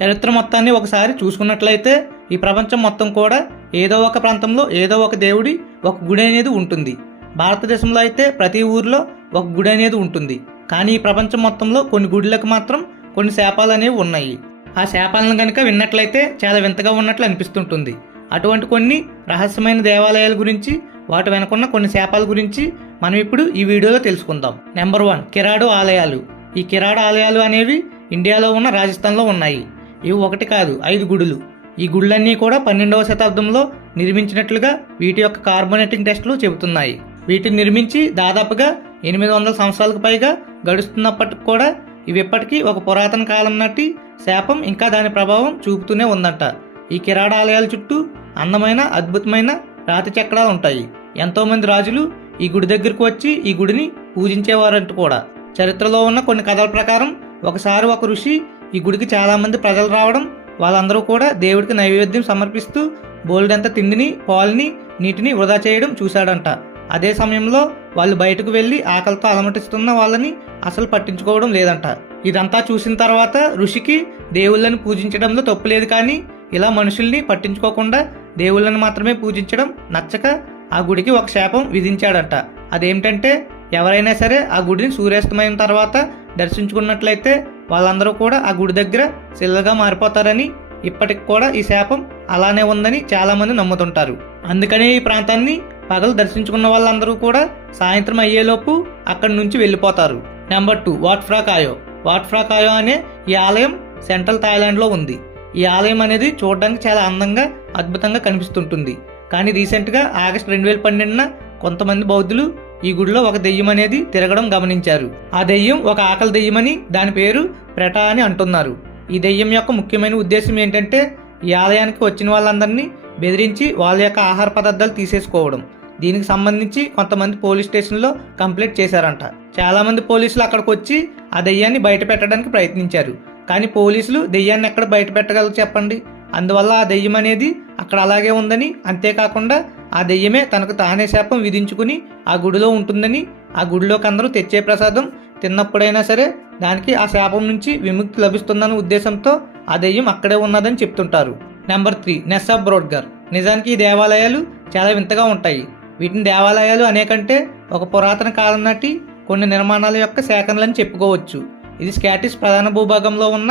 చరిత్ర మొత్తాన్ని ఒకసారి చూసుకున్నట్లయితే ఈ ప్రపంచం మొత్తం కూడా ఏదో ఒక ప్రాంతంలో ఏదో ఒక దేవుడి ఒక గుడి అనేది ఉంటుంది. భారతదేశంలో అయితే ప్రతి ఊర్లో ఒక గుడి అనేది ఉంటుంది. కానీ ఈ ప్రపంచం మొత్తంలో కొన్ని గుడులకు మాత్రం కొన్ని శాపాలు అనేవి ఉన్నాయి. ఆ శాపాలను కనుక విన్నట్లయితే చాలా వింతగా ఉన్నట్లు అనిపిస్తుంటుంది. అటువంటి కొన్ని రహస్యమైన దేవాలయాల గురించి, వాటి వెనుకున్న కొన్ని శాపాల గురించి మనం ఇప్పుడు ఈ వీడియోలో తెలుసుకుందాం. నెంబర్ 1, కిరాడు ఆలయాలు. ఈ కిరాడు ఆలయాలు అనేవి ఇండియాలో ఉన్న రాజస్థాన్లో ఉన్నాయి. ఇవి ఒకటి కాదు, 5 గుడులు. ఈ గుళ్ళన్నీ కూడా 12వ శతాబ్దంలో నిర్మించినట్లుగా వీటి యొక్క కార్బోనేటింగ్ టెస్టులు చెబుతున్నాయి. వీటిని నిర్మించి దాదాపుగా 800 సంవత్సరాలకు పైగా గడుస్తున్నప్పటికి కూడా ఇవి ఇప్పటికీ ఒక పురాతన కాలం నాటి శాపం ఇంకా దాని ప్రభావం చూపుతూనే ఉందంట. ఈ కిరాడాలయాల చుట్టూ అందమైన అద్భుతమైన రాతి చక్రాలు ఉంటాయి. ఎంతోమంది రాజులు ఈ గుడి దగ్గరకు వచ్చి ఈ గుడిని పూజించేవారంట కూడా. చరిత్రలో ఉన్న కొన్ని కథల ప్రకారం ఒకసారి ఒక ఋషి ఈ గుడికి చాలామంది ప్రజలు రావడం, వాళ్ళందరూ కూడా దేవుడికి నైవేద్యం సమర్పిస్తూ బోల్డంత తిండిని, పాలని, నీటిని వృధా చేయడం చూశాడంట. అదే సమయంలో వాళ్ళు బయటకు వెళ్ళి ఆకలితో అలమటిస్తున్న వాళ్ళని అసలు పట్టించుకోవడం లేదంట. ఇదంతా చూసిన తర్వాత ఋషికి దేవుళ్ళని పూజించడంలో తప్పు లేదు, కానీ ఇలా మనుషుల్ని పట్టించుకోకుండా దేవుళ్ళని మాత్రమే పూజించడం నచ్చక ఆ గుడికి ఒక శాపం విధించాడంట. అదేమిటంటే ఎవరైనా సరే ఆ గుడిని సూర్యాస్తమయం తర్వాత దర్శించుకున్నట్లయితే వాళ్ళందరూ కూడా ఆ గుడి దగ్గర శిలగా మారిపోతారని, ఇప్పటికి కూడా ఈ శాపం అలానే ఉందని చాలామంది నమ్ముతుంటారు. అందుకనే ఈ ప్రాంతాన్ని పగలు దర్శించుకున్న వాళ్ళందరూ కూడా సాయంత్రం అయ్యేలోపు అక్కడి నుంచి వెళ్ళిపోతారు. Number 2, Wat Phra Kaew. Wat Phra Kaew అనే ఈ ఆలయం సెంట్రల్ థాయిలాండ్లో ఉంది. ఈ ఆలయం అనేది చూడడానికి చాలా అందంగా అద్భుతంగా కనిపిస్తుంటుంది. కానీ రీసెంట్గా ఆగస్టు 2012న కొంతమంది బౌద్ధులు ఈ గుడిలో ఒక దెయ్యం అనేది తిరగడం గమనించారు. ఆ దెయ్యం ఒక ఆకలి దెయ్యమని, దాని పేరు ప్రెటా అని అంటున్నారు. ఈ దెయ్యం యొక్క ముఖ్యమైన ఉద్దేశం ఏంటంటే ఈ ఆలయానికి వచ్చిన వాళ్ళందరినీ బెదిరించి వాళ్ళ యొక్క ఆహార పదార్థాలు తీసేసుకోవడం. దీనికి సంబంధించి కొంతమంది పోలీస్ స్టేషన్లో కంప్లైంట్ చేశారంట. చాలామంది పోలీసులు అక్కడికి వచ్చి ఆ దెయ్యాన్ని బయట పెట్టడానికి ప్రయత్నించారు. కానీ పోలీసులు దెయ్యాన్ని ఎక్కడ బయట పెట్టగలరు చెప్పండి. అందువల్ల ఆ దెయ్యం అనేది అక్కడ అలాగే ఉందని, అంతేకాకుండా ఆ దెయ్యమే తనకు తానే శాపం విధించుకుని ఆ గుడిలో ఉంటుందని, ఆ గుడిలోకి అందరూ తెచ్చే ప్రసాదం తిన్నప్పుడైనా సరే దానికి ఆ శాపం నుంచి విముక్తి లభిస్తుందన్న ఉద్దేశంతో ఆ దెయ్యం అక్కడే ఉన్నదని చెప్తుంటారు. నెంబర్ 3, నెస్సాబ్రోడ్గర్. నిజానికి ఈ దేవాలయాలు చాలా వింతగా ఉంటాయి. వీటిని దేవాలయాలు అనేకంటే ఒక పురాతన కాలం నాటి కొన్ని నిర్మాణాల యొక్క సేకరణలని చెప్పుకోవచ్చు. ఇది స్కాటిష్ ప్రధాన భూభాగంలో ఉన్న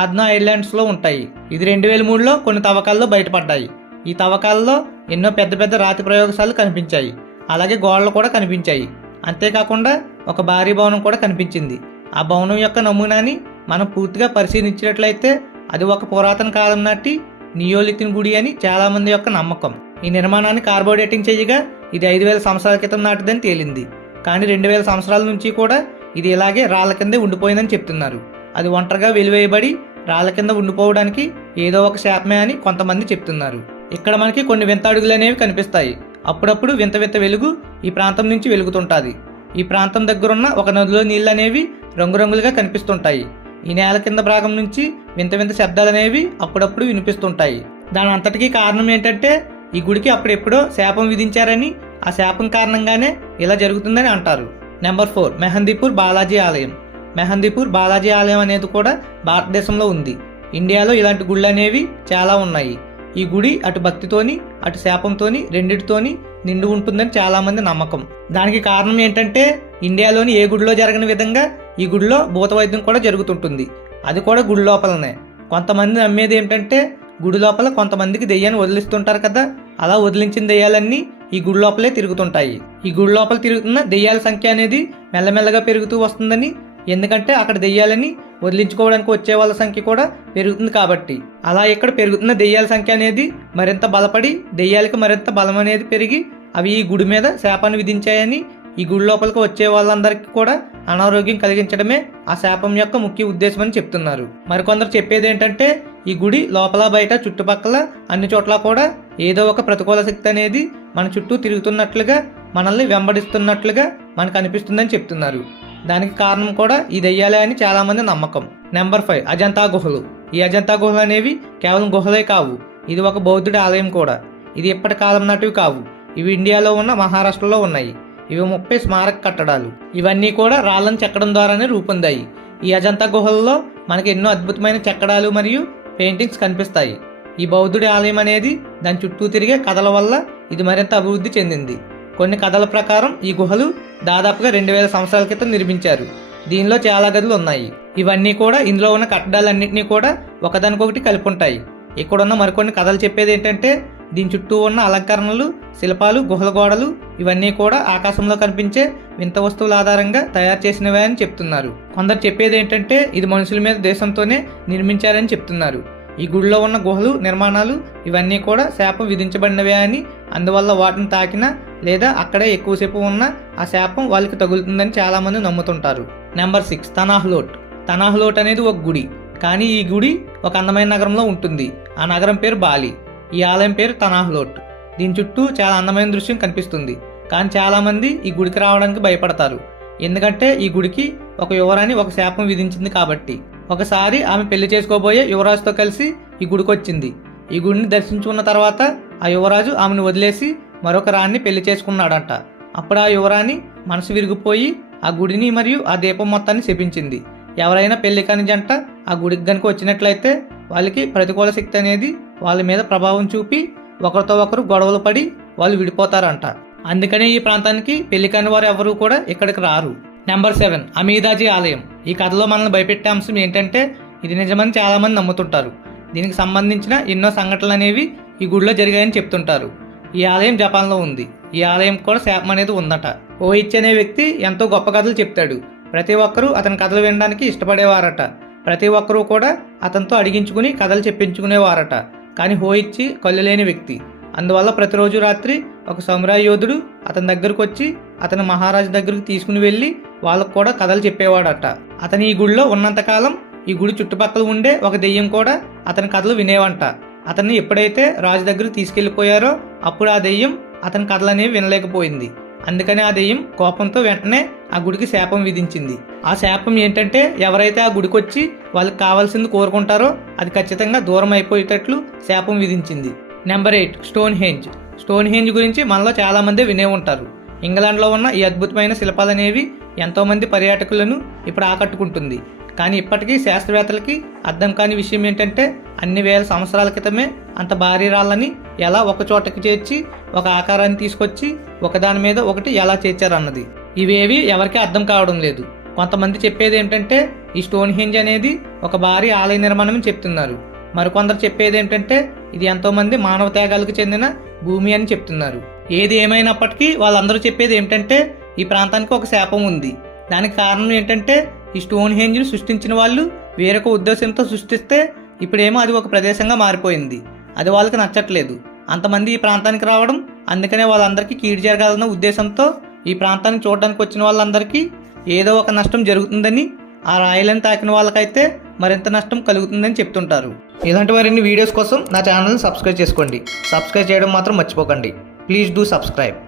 ఆద్నా ఐలాండ్స్లో ఉంటాయి. ఇది 2003లో కొన్ని తవ్వకాల్లో బయటపడ్డాయి. ఈ తవ్వకాల్లో ఎన్నో పెద్ద పెద్ద రాతి ప్రయోగశాలలు కనిపించాయి. అలాగే గోడలు కూడా కనిపించాయి. అంతేకాకుండా ఒక భారీ భవనం కూడా కనిపించింది. ఆ భవనం యొక్క నమూనాని మనం పూర్తిగా పరిశీలించినట్లయితే అది ఒక పురాతన కాలం నాటి నియోలిథిన్ గుడి అని చాలా మంది యొక్క నమ్మకం. ఈ నిర్మాణాన్ని కార్బోడేటింగ్ చేయగా ఇది 5000 సంవత్సరాల క్రితం నాటిదని తేలింది. కానీ 2000 సంవత్సరాల నుంచి కూడా ఇది ఇలాగే రాళ్ల కిందే ఉండిపోయిందని చెప్తున్నారు. అది ఒంటరిగా వెలివేయబడి రాళ్ల కింద ఉండిపోవడానికి ఏదో ఒక శాపమే అని కొంతమంది చెప్తున్నారు. ఇక్కడ మనకి కొన్ని వింత అడుగులు అనేవి కనిపిస్తాయి. అప్పుడప్పుడు వింత వింత వెలుగు ఈ ప్రాంతం నుంచి వెలుగుతుంటుంది. ఈ ప్రాంతం దగ్గరున్న ఒక నదిలో నీళ్ళు అనేవి రంగురంగులుగా కనిపిస్తుంటాయి. ఈ నేల కింద భాగం నుంచి వింత వింత శబ్దాలు అనేవి అప్పుడప్పుడు వినిపిస్తుంటాయి. దాని అంతటికీ కారణం ఏంటంటే ఈ గుడికి అప్పుడెప్పుడో శాపం విధించారని, ఆ శాపం కారణంగానే ఇలా జరుగుతుందని అంటారు. నెంబర్ 4, మెహందీపూర్ బాలాజీ ఆలయం. మెహందీపూర్ బాలాజీ ఆలయం అనేది కూడా భారతదేశంలో ఉంది. ఇండియాలో ఇలాంటి గుళ్ళు అనేవి చాలా ఉన్నాయి. ఈ గుడి అటు భక్తితోని అటు శాపంతోని రెండిటితోని నిండి ఉంటుందని చాలామంది నమ్మకం. దానికి కారణం ఏంటంటే ఇండియాలోని ఏ గుడిలో జరగని విధంగా ఈ గుడిలో భూత వైద్యం కూడా జరుగుతుంటుంది. అది కూడా గుడి లోపలనే. కొంతమంది నమ్మేది ఏంటంటే గుడి లోపల కొంతమందికి దెయ్యాన్ని వదిలిస్తుంటారు కదా, అలా వదిలించిన దెయ్యాలన్నీ ఈ గుడి లోపలే తిరుగుతుంటాయి. ఈ గుడి లోపల తిరుగుతున్న దెయ్యాల సంఖ్య అనేది మెల్లమెల్లగా పెరుగుతూ వస్తుందని, ఎందుకంటే అక్కడ దెయ్యాలని వదిలించుకోవడానికి వచ్చే వాళ్ళ సంఖ్య కూడా పెరుగుతుంది కాబట్టి. అలా ఇక్కడ పెరుగుతున్న దెయ్యాల సంఖ్య అనేది మరింత బలపడి దెయ్యాలకి మరింత బలం అనేది పెరిగి అవి ఈ గుడి మీద శాపాన్ని విధించాయని, ఈ గుడి లోపలికి వచ్చే వాళ్ళందరికీ కూడా అనారోగ్యం కలిగించడమే ఆ శాపం యొక్క ముఖ్య ఉద్దేశం అని చెప్తున్నారు. మరికొందరు చెప్పేది ఏంటంటే ఈ గుడి లోపల బయట చుట్టుపక్కల అన్ని చోట్ల కూడా ఏదో ఒక ప్రతికూల శక్తి అనేది మన చుట్టూ తిరుగుతున్నట్లుగా, మనల్ని వెంబడిస్తున్నట్లుగా మనకు అనిపిస్తుందని చెప్తున్నారు. దానికి కారణం కూడా ఈ దెయ్యాలే అని చాలా మంది నమ్మకం. నెంబర్ 5, అజంతా గుహలు. ఈ అజంతా గుహలు అనేవి కేవలం గుహలే కావు, ఇది ఒక బౌద్ధుడి ఆలయం కూడా. ఇది ఎప్పటి కాలం నాటివి కావు. ఇవి ఇండియాలో ఉన్న మహారాష్ట్రలో ఉన్నాయి. ఇవి 30 స్మారక కట్టడాలు. ఇవన్నీ కూడా రాళ్లను చెక్కడం ద్వారానే రూపొందాయి. ఈ అజంతా గుహల్లో మనకి ఎన్నో అద్భుతమైన చెక్కడాలు మరియు పెయింటింగ్స్ కనిపిస్తాయి. ఈ బౌద్ధుడి ఆలయం అనేది దాని చుట్టూ తిరిగే కథల వల్ల ఇది మరింత అభివృద్ధి చెందింది. కొన్ని కథల ప్రకారం ఈ గుహలు దాదాపుగా 2000 సంవత్సరాల క్రితం నిర్మించారు. దీనిలో చాలా గదులు ఉన్నాయి. ఇవన్నీ కూడా ఇందులో ఉన్న కట్టడాలన్నింటినీ కూడా ఒకదానికొకటి కలిపి ఉంటాయి. ఇక్కడున్న మరికొన్ని కథలు చెప్పేది ఏంటంటే దీని చుట్టూ ఉన్న అలంకరణలు, శిల్పాలు, గుహల గోడలు ఇవన్నీ కూడా ఆకాశంలో కనిపించే వింత వస్తువుల ఆధారంగా తయారు చేసినవే అని చెప్తున్నారు. కొందరు చెప్పేది ఏంటంటే ఇది మనుషుల మీద దేశంతోనే నిర్మించారని చెప్తున్నారు. ఈ గుడిలో ఉన్న గుహలు, నిర్మాణాలు ఇవన్నీ కూడా శాపం విధించబడినవే అని, అందువల్ల వాటిని తాకినా లేదా అక్కడే ఎక్కువసేపు ఉన్న ఆ శాపం వాళ్ళకి తగులుతుందని చాలామంది నమ్ముతుంటారు. నెంబర్ 6 తనాహ్లోట్. తనాహ్లోట్ అనేది ఒక గుడి, కానీ ఈ గుడి ఒక అందమైన నగరంలో ఉంటుంది. ఆ నగరం పేరు బాలి. ఈ ఆలయం పేరు తనాహ్లోట్. దీని చుట్టూ చాలా అందమైన దృశ్యం కనిపిస్తుంది. కానీ చాలామంది ఈ గుడికి రావడానికి భయపడతారు. ఎందుకంటే ఈ గుడికి ఒక యువరాణి ఒక శాపం విధించింది కాబట్టి. ఒకసారి ఆమె పెళ్లి చేసుకోబోయే యువరాజుతో కలిసి ఈ గుడికి వచ్చింది. ఈ గుడిని దర్శించుకున్న తర్వాత ఆ యువరాజు ఆమెను వదిలేసి మరొక రాణిని పెళ్లి చేసుకున్నాడంట. అప్పుడు ఆ యువరాణి మనసు విరిగిపోయి ఆ గుడిని మరియు ఆ దీపం మొత్తాన్ని శపించింది. ఎవరైనా పెళ్లి కాని జంట ఆ గుడికి గనుక వచ్చినట్లయితే వాళ్ళకి ప్రతికూల శక్తి అనేది వాళ్ళ మీద ప్రభావం చూపి ఒకరితో ఒకరు గొడవలు పడి వాళ్ళు విడిపోతారంట. అందుకనే ఈ ప్రాంతానికి పెళ్లి కాని వారు ఎవరూ కూడా ఇక్కడికి రారు. నెంబర్ 7 అమీదాజీ ఆలయం. ఈ కథలో మనల్ని భయపెట్టే అంశం ఏంటంటే ఇది నిజమని చాలామంది నమ్ముతుంటారు. దీనికి సంబంధించిన ఎన్నో సంఘటనలు అనేవి ఈ గుడిలో జరిగాయని చెప్తుంటారు. ఈ ఆలయం జపాన్లో ఉంది. ఈ ఆలయం కూడా శాపం అనేది ఉందట. ఓయిచ్ అనే వ్యక్తి ఎంతో గొప్ప కథలు చెప్తాడు. ప్రతి ఒక్కరూ అతని కథలు వినడానికి ఇష్టపడేవారట. ప్రతి ఒక్కరూ కూడా అతనితో అడిగించుకుని కథలు చెప్పించుకునేవారట. కానీ హోయిచ్చి కళ్ళు లేని వ్యక్తి. అందువల్ల ప్రతిరోజు రాత్రి ఒక సమురాయ్ యోధుడు అతని దగ్గరకు వచ్చి అతని మహారాజు దగ్గరకు తీసుకుని వెళ్ళి వాళ్ళకు కూడా కథలు చెప్పేవాడట. అతని ఈ గుడిలో ఉన్నంతకాలం ఈ గుడి చుట్టుపక్కల ఉండే ఒక దెయ్యం కూడా అతని కథలు వినేవంట. అతన్ని ఎప్పుడైతే రాజు దగ్గరకు తీసుకెళ్లిపోయారో అప్పుడు ఆ దెయ్యం అతని కథలనేవి వినలేకపోయింది. అందుకని ఆ దెయ్యం కోపంతో వెంటనే ఆ గుడికి శాపం విధించింది. ఆ శాపం ఏంటంటే ఎవరైతే ఆ గుడికి వచ్చి వాళ్ళకి కావాల్సింది కోరుకుంటారో అది ఖచ్చితంగా దూరం అయిపోయేటట్లు శాపం విధించింది. Number 8 stone henge. Stone henge గురించి మనలో చాలా మంది వినే ఉంటారు. ఇంగ్లాండ్లో ఉన్న ఈ అద్భుతమైన శిల్పాలనేవి ఎంతోమంది పర్యాటకులను ఇప్పుడు ఆకట్టుకుంటుంది. కానీ ఇప్పటికీ శాస్త్రవేత్తలకి అర్థం కాని విషయం ఏంటంటే అన్ని వేల సంవత్సరాల క్రితమే అంత భారీ రాళ్ళని ఎలా ఒక చోటకి చేర్చి ఒక ఆకారాన్ని తీసుకొచ్చి ఒకదాని మీద ఒకటి ఎలా చేర్చారన్నది. ఇవేవి ఎవరికీ అర్థం కావడం లేదు. కొంతమంది చెప్పేది ఏంటంటే ఈ స్టోన్ హెంజ్ అనేది ఒక భారీ ఆలయ నిర్మాణం అని చెప్తున్నారు. మరికొందరు చెప్పేది ఏంటంటే ఇది ఎంతోమంది మానవ త్యాగాలకు చెందిన భూమి అని చెప్తున్నారు. ఏది ఏమైనప్పటికీ వాళ్ళందరూ చెప్పేది ఏంటంటే ఈ ప్రాంతానికి ఒక శాపం ఉంది. దానికి కారణం ఏంటంటే ఈ స్టోన్ హెంజ్ను సృష్టించిన వాళ్ళు వేరొక ఉద్దేశంతో సృష్టిస్తే ఇప్పుడేమో అది ఒక ప్రదేశంగా మారిపోయింది. అది వాళ్ళకి నచ్చట్లేదు. అంతమంది ఈ ప్రాంతానికి రావడం, అందుకనే వాళ్ళందరికీ కీడు జరగాలన్న ఉద్దేశంతో ఈ ప్రాంతానికి చూడడానికి వచ్చిన వాళ్ళందరికీ ఏదో ఒక నష్టం జరుగుతుందని, ఆ రాయలను తాకిన వాళ్ళకైతే మరింత నష్టం కలుగుతుందని చెప్తుంటారు. ఇలాంటి మరిన్ని వీడియోస్ కోసం నా ఛానల్ని సబ్స్క్రైబ్ చేసుకోండి. సబ్స్క్రైబ్ చేయడం మాత్రం మర్చిపోకండి. Please do subscribe.